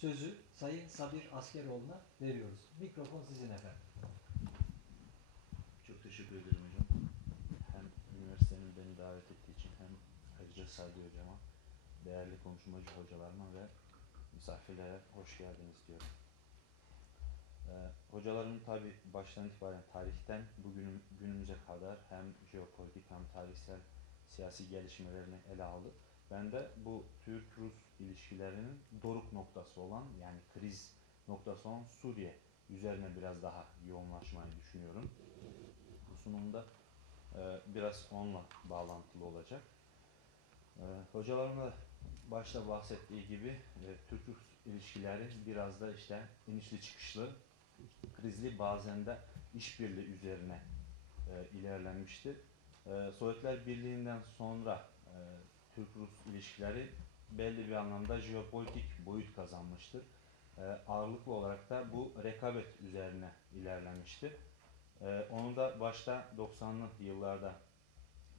sözü Sayın Sabir Askeroğlu'na veriyoruz. Mikrofon sizin efendim. Çok teşekkür ederim hocam. Hem üniversitenin beni davet ettiği için hem ayrıca Sadi hocama, değerli konuşmacı hocalarıma ve misafirlere hoş geldiniz diyorum. Ee, hocalarım tabi baştan itibaren tarihten bugün günümüze kadar hem jeopolitik hem tarihsel siyasi gelişmelerini ele aldı. Ben de bu Türk-Rus ilişkilerinin doruk noktası olan yani kriz noktası olan Suriye üzerine biraz daha yoğunlaşmayı düşünüyorum. Bu sunumda e, biraz onunla bağlantılı olacak. E, hocalarımın da başta bahsettiği gibi e, Türk-Rus ilişkileri biraz da işte inişli çıkışlı, krizli bazen de işbirliği üzerine e, ilerlenmiştir. E, Sovyetler Birliği'nden sonra e, Türk-Rus ilişkileri belli bir anlamda jeopolitik boyut kazanmıştır. E, ağırlıklı olarak da bu rekabet üzerine ilerlemiştir. E, onu da başta 90'lı yıllarda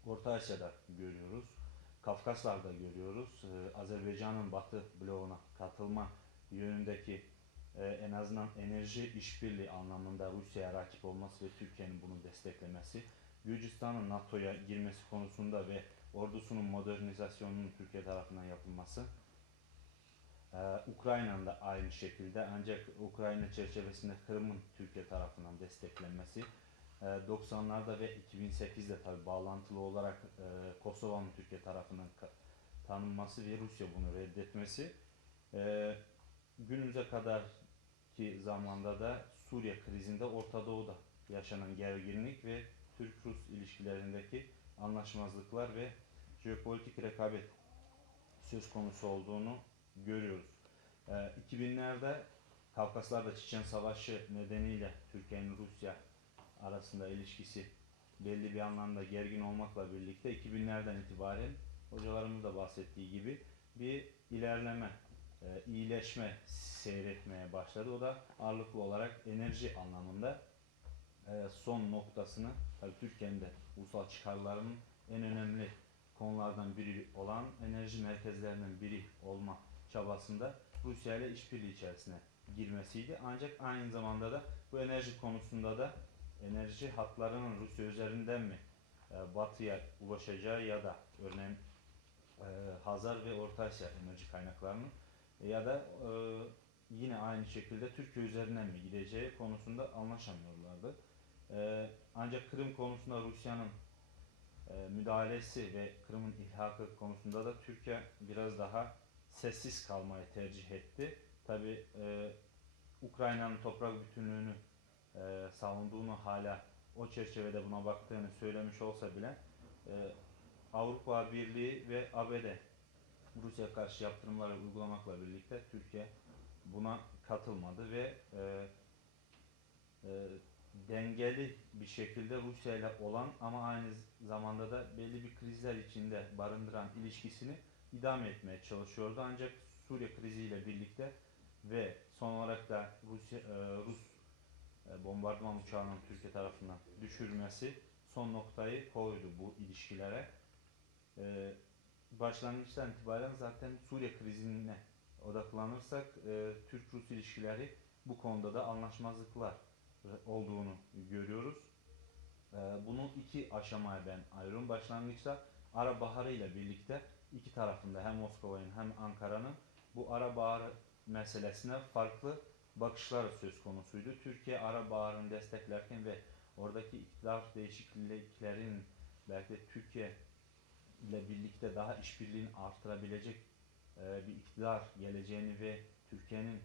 Orta Asya'da görüyoruz. Kafkaslar'da görüyoruz. E, Azerbaycan'ın Batı bloğuna katılma yönündeki e, en azından enerji işbirliği anlamında Rusya'ya rakip olması ve Türkiye'nin bunu desteklemesi, Gürcistan'ın NATO'ya girmesi konusunda ve ordusunun modernizasyonunun Türkiye tarafından yapılması, ee, Ukrayna'nın da aynı şekilde ancak Ukrayna çerçevesinde Kırım'ın Türkiye tarafından desteklenmesi, e, 90'larda ve 2008'de tabi bağlantılı olarak e, Kosova'nın Türkiye tarafından tanınması ve Rusya bunu reddetmesi, e, günümüze kadar ki zamanda da Suriye krizinde Orta Doğu'da yaşanan gerginlik ve Türk-Rus ilişkilerindeki anlaşmazlıklar ve jeopolitik rekabet söz konusu olduğunu görüyoruz. Ee, 2000'lerde Kafkaslar'da Çiçen Savaşı nedeniyle Türkiye ile Rusya arasında ilişkisi belli bir anlamda gergin olmakla birlikte 2000'lerden itibaren hocalarımız da bahsettiği gibi bir ilerleme, e, iyileşme seyretmeye başladı. O da ağırlıklı olarak enerji anlamında e, son noktasını tabii Türkiye'nin de ulusal çıkarlarının en önemli konulardan biri olan enerji merkezlerinden biri olma çabasında Rusya ile işbirliği içerisine girmesiydi. Ancak aynı zamanda da bu enerji konusunda da enerji hatlarının Rusya üzerinden mi e, batıya ulaşacağı ya da örneğin e, Hazar ve Orta Asya enerji kaynaklarının ya da e, yine aynı şekilde Türkiye üzerinden mi gideceği konusunda anlaşamıyorlardı. E, ancak Kırım konusunda Rusya'nın e, müdahalesi ve Kırım'ın ilhakı konusunda da Türkiye biraz daha sessiz kalmayı tercih etti. Tabi e, Ukrayna'nın toprak bütünlüğünü e, savunduğunu hala o çerçevede buna baktığını söylemiş olsa bile e, Avrupa Birliği ve ABD Rusya karşı yaptırımları uygulamakla birlikte Türkiye buna katılmadı ve e, e, dengeli bir şekilde Rusya ile olan ama aynı zamanda da belli bir krizler içinde barındıran ilişkisini idame etmeye çalışıyordu. Ancak Suriye kriziyle birlikte ve son olarak da Rusya, e, Rus e, bombardıman uçağının Türkiye tarafından düşürmesi son noktayı koydu bu ilişkilere. E, başlangıçtan itibaren zaten Suriye krizine odaklanırsak e, Türk-Rus ilişkileri bu konuda da anlaşmazlıklar olduğunu görüyoruz. E, bunu iki aşamaya ben ayırıyorum. Başlangıçta Ara Baharı ile birlikte iki tarafında hem Moskova'nın hem Ankara'nın bu Ara Baharı meselesine farklı bakışlar söz konusuydu. Türkiye Ara Baharı'nı desteklerken ve oradaki iktidar değişikliklerinin belki de Türkiye ile birlikte daha işbirliğini artırabilecek bir iktidar geleceğini ve Türkiye'nin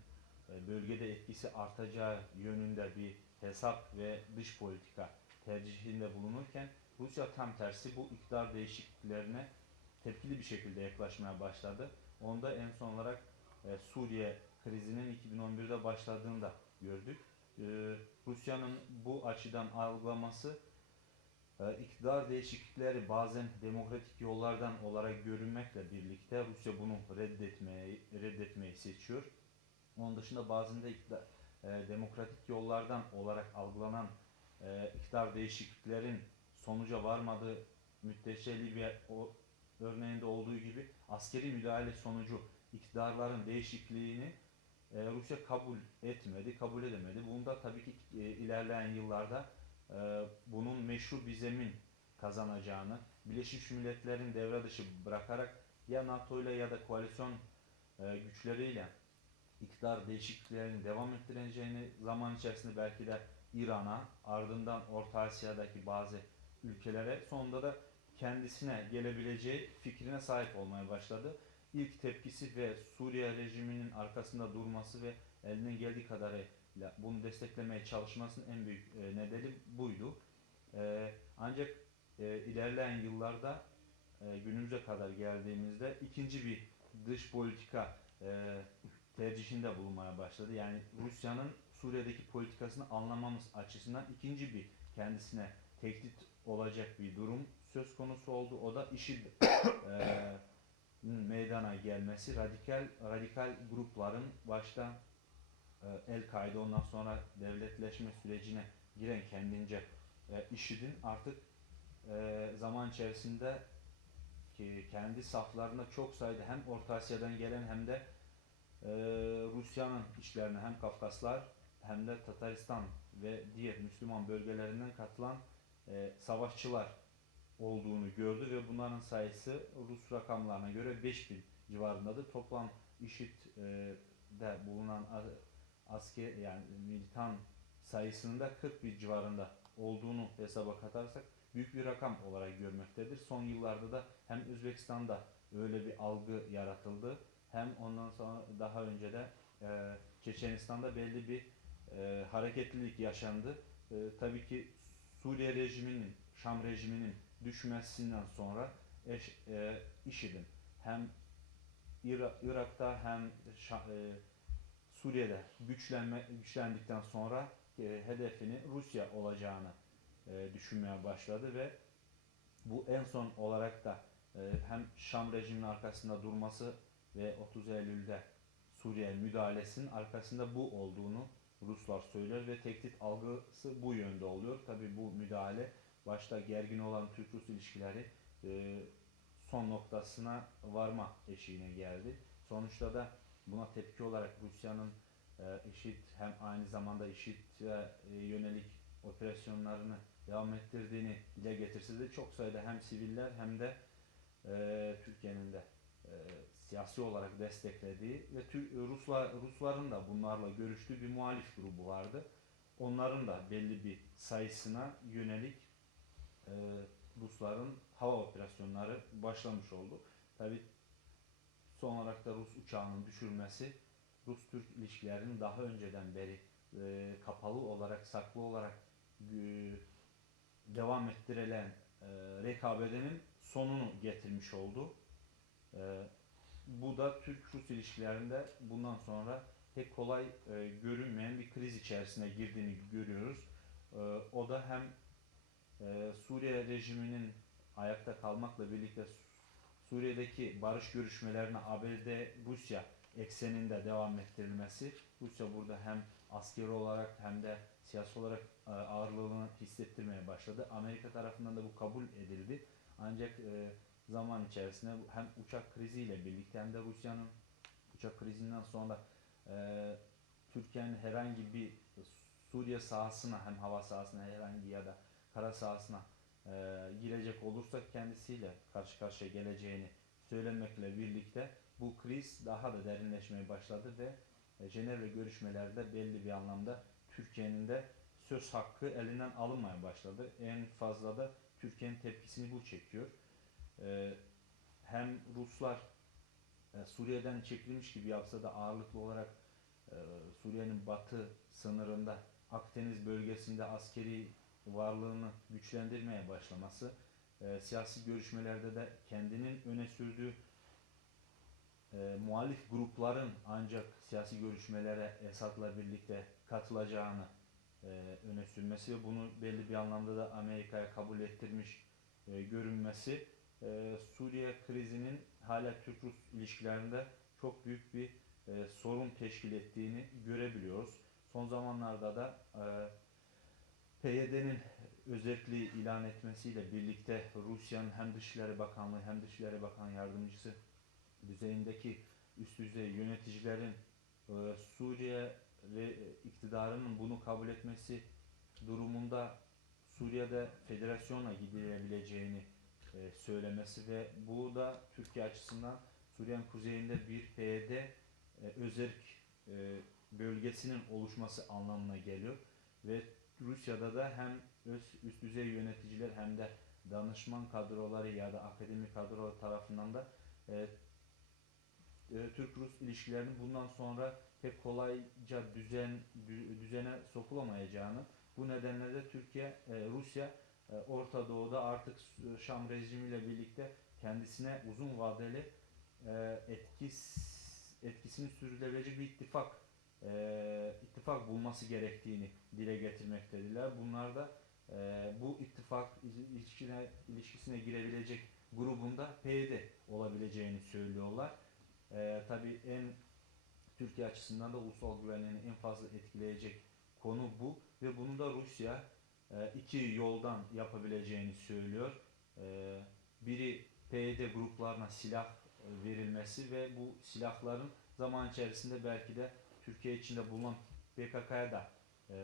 e, bölgede etkisi artacağı yönünde bir hesap ve dış politika tercihinde bulunurken Rusya tam tersi bu iktidar değişikliklerine tepkili bir şekilde yaklaşmaya başladı. Onda en son olarak e, Suriye krizinin 2011'de başladığını da gördük. E, Rusya'nın bu açıdan algılaması e, iktidar değişiklikleri bazen demokratik yollardan olarak görünmekle birlikte Rusya bunu reddetmeyi, reddetmeyi seçiyor. Onun dışında bazen de iktidar, e, demokratik yollardan olarak algılanan e, iktidar değişikliklerin sonuca varmadığı müddetçe Libya o örneğinde olduğu gibi askeri müdahale sonucu iktidarların değişikliğini Rusya kabul etmedi, kabul edemedi. Bunda tabii ki e, ilerleyen yıllarda e, bunun meşru bir zemin kazanacağını, Birleşmiş Milletler'in devre dışı bırakarak ya NATO ile ya da koalisyon e, güçleriyle iktidar değişikliklerinin devam ettireceğini, zaman içerisinde belki de İran'a, ardından Orta Asya'daki bazı ülkelere, sonunda da kendisine gelebileceği fikrine sahip olmaya başladı. İlk tepkisi ve Suriye rejiminin arkasında durması ve elinden geldiği kadarıyla bunu desteklemeye çalışmasının en büyük e, nedeni buydu. E, ancak e, ilerleyen yıllarda günümüze kadar geldiğimizde ikinci bir dış politika tercihinde bulunmaya başladı. Yani Rusya'nın Suriye'deki politikasını anlamamız açısından ikinci bir kendisine tehdit olacak bir durum söz konusu oldu. O da IŞİD e, meydana gelmesi, radikal radikal grupların başta El-Kaide ondan sonra devletleşme sürecine giren kendince e, IŞİD'in artık e, zaman içerisinde ki kendi saflarına çok sayıda hem Orta Asya'dan gelen hem de e, Rusya'nın işlerine hem Kafkaslar hem de Tataristan ve diğer Müslüman bölgelerinden katılan e, savaşçılar olduğunu gördü ve bunların sayısı Rus rakamlarına göre 5000 civarındadır. Toplam IŞİD'de bulunan a- asker yani militan sayısının da 40 bin civarında olduğunu hesaba katarsak büyük bir rakam olarak görmektedir. Son yıllarda da hem Özbekistan'da öyle bir algı yaratıldı hem ondan sonra daha önce de e, Çeçenistan'da belli bir e, hareketlilik yaşandı. E, tabii ki Suriye rejiminin, Şam rejiminin düşmesinden sonra eş, e, IŞİD'in hem Ira- Irak'ta hem Şa- e, Suriye'de güçlenme güçlendikten sonra e, hedefini Rusya olacağını e, düşünmeye başladı ve bu en son olarak da e, hem Şam rejiminin arkasında durması ve 30 Eylül'de Suriye müdahalesinin arkasında bu olduğunu Ruslar söyler ve tehdit algısı bu yönde oluyor. Tabi bu müdahale başta gergin olan Türk-Rus ilişkileri e, son noktasına varma eşiğine geldi. Sonuçta da buna tepki olarak Rusya'nın e, IŞİD hem aynı zamanda IŞİD'e e, yönelik operasyonlarını devam ettirdiğini dile getirse de çok sayıda hem siviller hem de e, Türkiye'nin de e, siyasi olarak desteklediği ve Ruslar Rusların da bunlarla görüştüğü bir muhalif grubu vardı. Onların da belli bir sayısına yönelik e, Rusların hava operasyonları başlamış oldu. Tabi son olarak da Rus uçağının düşürmesi Rus-Türk ilişkilerinin daha önceden beri e, kapalı olarak, saklı olarak e, devam ettirilen e, rekabedenin sonunu getirmiş oldu. E, bu da Türk-Rus ilişkilerinde bundan sonra pek kolay e, görünmeyen bir kriz içerisine girdiğini görüyoruz. E, o da hem e, Suriye rejiminin ayakta kalmakla birlikte Suriye'deki barış görüşmelerine ABD-Rusya ekseninde devam ettirilmesi. Rusya burada hem askeri olarak hem de siyasi olarak e, ağırlığını hissettirmeye başladı. Amerika tarafından da bu kabul edildi. Ancak e, zaman içerisinde hem uçak kriziyle birlikte hem de Rusya'nın uçak krizinden sonra e, Türkiye'nin herhangi bir Suriye sahasına hem hava sahasına herhangi ya da kara sahasına e, girecek olursak kendisiyle karşı karşıya geleceğini söylemekle birlikte bu kriz daha da derinleşmeye başladı ve e, Cenevre görüşmelerde belli bir anlamda Türkiye'nin de söz hakkı elinden alınmaya başladı. En fazla da Türkiye'nin tepkisini bu çekiyor. E, hem Ruslar e, Suriye'den çekilmiş gibi yapsa da ağırlıklı olarak Suriye'nin batı sınırında Akdeniz bölgesinde askeri varlığını güçlendirmeye başlaması, e, siyasi görüşmelerde de kendinin öne sürdüğü e, muhalif grupların ancak siyasi görüşmelere Esad'la birlikte katılacağını e, öne sürmesi ve bunu belli bir anlamda da Amerika'ya kabul ettirmiş e, görünmesi e, Suriye krizinin hala Türk-Rus ilişkilerinde çok büyük bir e, sorun teşkil ettiğini görebiliyoruz. Son zamanlarda da e, PYD'nin özelliği ilan etmesiyle birlikte Rusya'nın hem Dışişleri Bakanlığı hem Dışişleri Bakan Yardımcısı düzeyindeki üst düzey yöneticilerin e, Suriye ve iktidarının bunu kabul etmesi durumunda Suriye'de federasyonla gidilebileceğini e, söylemesi ve bu da Türkiye açısından Suriye'nin kuzeyinde bir PYD e, özerk e, bölgesinin oluşması anlamına geliyor ve Rusya'da da hem üst, düzey yöneticiler hem de danışman kadroları ya da akademik kadrolar tarafından da e, e, Türk-Rus ilişkilerinin bundan sonra pek kolayca düzen dü- düzene sokulamayacağını bu nedenle de Türkiye, e, Rusya e, Orta Doğu'da artık e, Şam rejimiyle birlikte kendisine uzun vadeli e, etkis, etkisini sürdürebilecek bir ittifak e, ittifak bulması gerektiğini dile getirmektediler. Bunlar da e, bu ittifak ilişkine, ilişkisine girebilecek grubunda PYD olabileceğini söylüyorlar. E, tabii en Türkiye açısından da ulusal güvenliğini en fazla etkileyecek konu bu ve bunu da Rusya e, iki yoldan yapabileceğini söylüyor. E, biri PYD gruplarına silah verilmesi ve bu silahların zaman içerisinde belki de Türkiye içinde bulunan PKK'ya da e,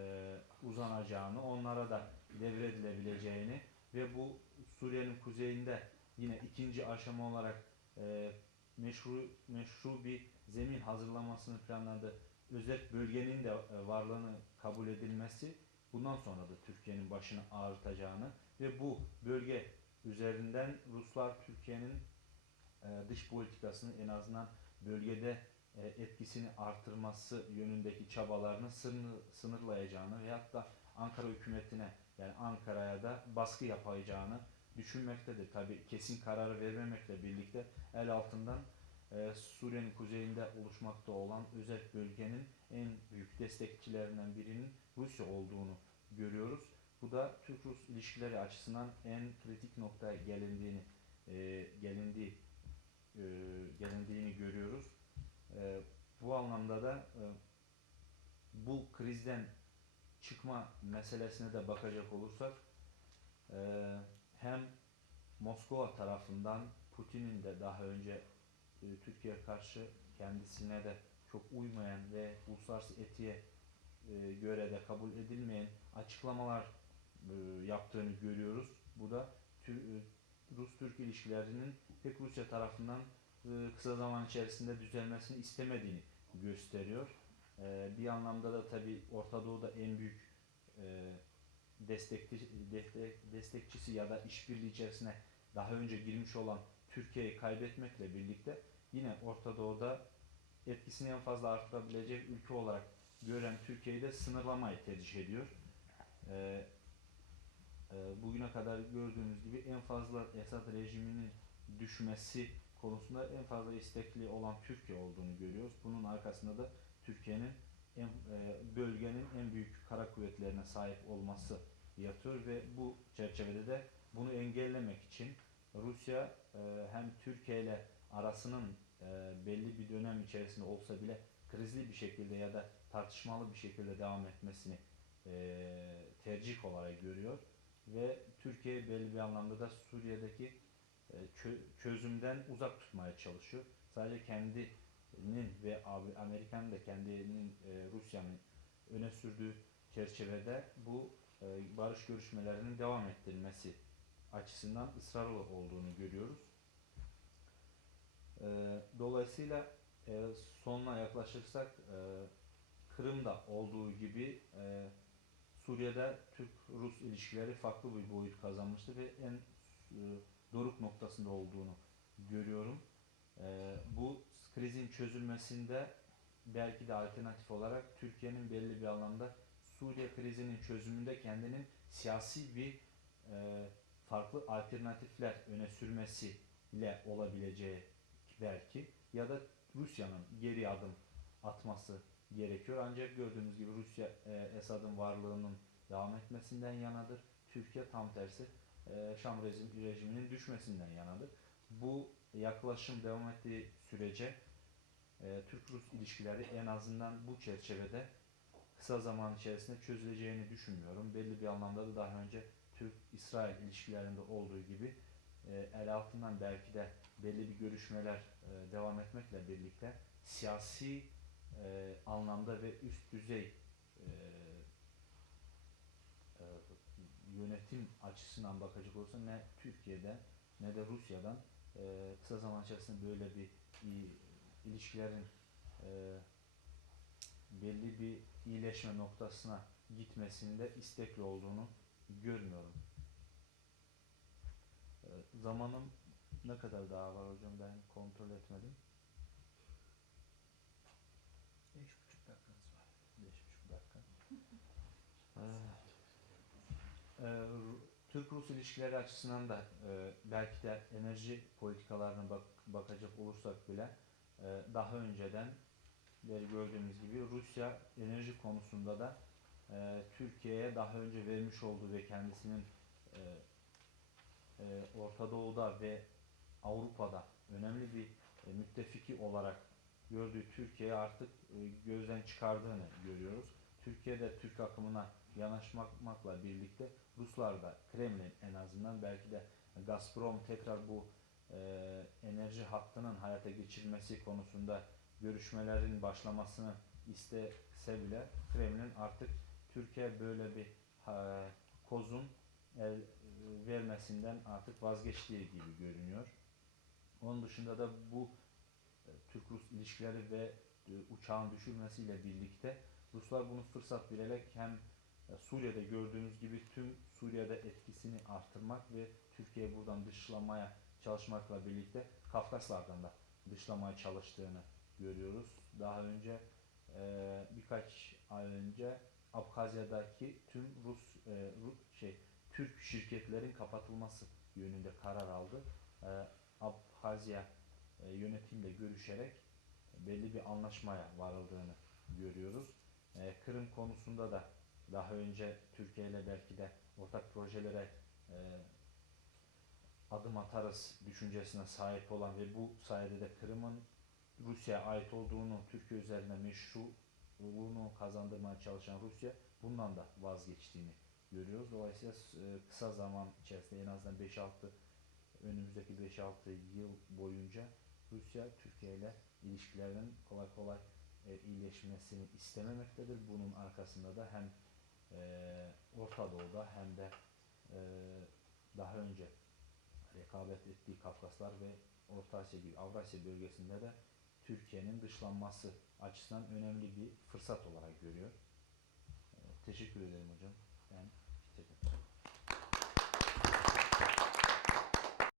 uzanacağını, onlara da devredilebileceğini ve bu Suriye'nin kuzeyinde yine ikinci aşama olarak e, meşru meşru bir zemin hazırlamasını planladığı özel bölgenin de e, varlığını kabul edilmesi bundan sonra da Türkiye'nin başını ağrıtacağını ve bu bölge üzerinden Ruslar Türkiye'nin e, dış politikasını en azından bölgede etkisini artırması yönündeki çabalarını sınır, sınırlayacağını veyahut da Ankara hükümetine yani Ankara'ya da baskı yapacağını düşünmektedir. Tabi kesin kararı vermemekle birlikte el altından e, Suriye'nin kuzeyinde oluşmakta olan özel bölgenin en büyük destekçilerinden birinin Rusya olduğunu görüyoruz. Bu da Türk-Rus ilişkileri açısından en kritik noktaya gelindiğini e, gelindiği e, gelindiğini görüyoruz. E, bu anlamda da e, bu krizden çıkma meselesine de bakacak olursak e, hem Moskova tarafından Putin'in de daha önce e, Türkiye karşı kendisine de çok uymayan ve uluslararası etiğe e, göre de kabul edilmeyen açıklamalar e, yaptığını görüyoruz. Bu da e, Rus-Türk ilişkilerinin pek Rusya tarafından kısa zaman içerisinde düzelmesini istemediğini gösteriyor. E, bir anlamda da tabi Orta Doğu'da en büyük e, destekçi, destek, destekçisi ya da işbirliği içerisine daha önce girmiş olan Türkiye'yi kaybetmekle birlikte yine Orta Doğu'da etkisini en fazla artırabilecek ülke olarak gören Türkiye'yi de sınırlamayı tercih ediyor. E, bugüne kadar gördüğümüz gibi en fazla Esad rejiminin düşmesi konusunda en fazla istekli olan Türkiye olduğunu görüyoruz. Bunun arkasında da Türkiye'nin en, e, bölgenin en büyük kara kuvvetlerine sahip olması yatıyor ve bu çerçevede de bunu engellemek için Rusya e, hem Türkiye ile arasının e, belli bir dönem içerisinde olsa bile krizli bir şekilde ya da tartışmalı bir şekilde devam etmesini e, tercih olarak görüyor ve Türkiye belli bir anlamda da Suriye'deki çözümden uzak tutmaya çalışıyor. Sadece kendinin ve Amerika'nın da kendinin e, Rusya'nın öne sürdüğü çerçevede bu e, barış görüşmelerinin devam ettirilmesi açısından ısrarlı olduğunu görüyoruz. E, dolayısıyla e, sonuna yaklaşırsak e, Kırım'da olduğu gibi e, Suriye'de Türk-Rus ilişkileri farklı bir boyut kazanmıştı ve en e, doruk noktasında olduğunu görüyorum. E, bu krizin çözülmesinde belki de alternatif olarak Türkiye'nin belli bir anlamda Suriye krizinin çözümünde kendinin siyasi bir e, farklı alternatifler öne sürmesiyle olabileceği belki ya da Rusya'nın geri adım atması gerekiyor. Ancak gördüğümüz gibi Rusya e, Esad'ın varlığının devam etmesinden yanadır. Türkiye tam tersi e, Şam rejim, rejiminin düşmesinden yanadır. Bu yaklaşım devam ettiği sürece e, Türk-Rus ilişkileri en azından bu çerçevede kısa zaman içerisinde çözüleceğini düşünmüyorum. Belli bir anlamda da daha önce Türk-İsrail ilişkilerinde olduğu gibi e, el altından belki de belli bir görüşmeler devam etmekle birlikte siyasi anlamda ve üst düzey e, yönetim açısından bakacak olursa ne Türkiye'den ne de Rusya'dan e, kısa zaman içerisinde böyle bir iyi, ilişkilerin e, belli bir iyileşme noktasına gitmesinde istekli olduğunu görmüyorum. E, zamanım ne kadar daha var hocam ben kontrol etmedim. Türk-Rus ilişkileri açısından da e, belki de enerji politikalarına bak, bakacak olursak bile e, daha önceden beri gördüğümüz gibi Rusya enerji konusunda da e, Türkiye'ye daha önce vermiş olduğu ve kendisinin Orta Doğu'da ve Avrupa'da önemli bir müttefiki olarak gördüğü Türkiye'yi artık gözden çıkardığını görüyoruz. Türkiye'de Türk akımına yanaşmakla birlikte Ruslar da Kremlin en azından belki de Gazprom tekrar bu e, enerji hattının hayata geçirilmesi konusunda görüşmelerin başlamasını istese bile Kremlin artık Türkiye böyle bir e, kozun el vermesinden artık vazgeçtiği gibi görünüyor. Onun dışında da bu e, Türk-Rus ilişkileri ve e, uçağın düşürmesiyle birlikte Ruslar bunu fırsat bilerek hem Suriye'de gördüğünüz gibi tüm Suriye'de etkisini artırmak ve Türkiye'yi buradan dışlamaya çalışmakla birlikte Kafkaslardan da dışlamaya çalıştığını görüyoruz. Daha önce e, birkaç ay önce Abhazya'daki tüm Rus, e, şey Türk şirketlerin kapatılması yönünde karar aldı. E, Abhazya e, yönetimle görüşerek belli bir anlaşmaya varıldığını görüyoruz. E, Kırım konusunda da daha önce Türkiye ile belki de ortak projelere e, adım atarız düşüncesine sahip olan ve bu sayede de Kırım'ın Rusya'ya ait olduğunu Türkiye üzerine meşruluğunu kazandırmaya çalışan Rusya bundan da vazgeçtiğini görüyoruz. Dolayısıyla e, kısa zaman içerisinde en azından 5-6 önümüzdeki 5-6 yıl boyunca Rusya Türkiye ile ilişkilerinin kolay kolay e, iyileşmesini istememektedir. Bunun arkasında da hem Orta Doğu'da hem de e, daha önce rekabet ettiği Kafkaslar ve Orta Asya gibi Avrasya bölgesinde de Türkiye'nin dışlanması açısından önemli bir fırsat olarak görüyor. E, teşekkür ederim hocam. Ben bitirdim.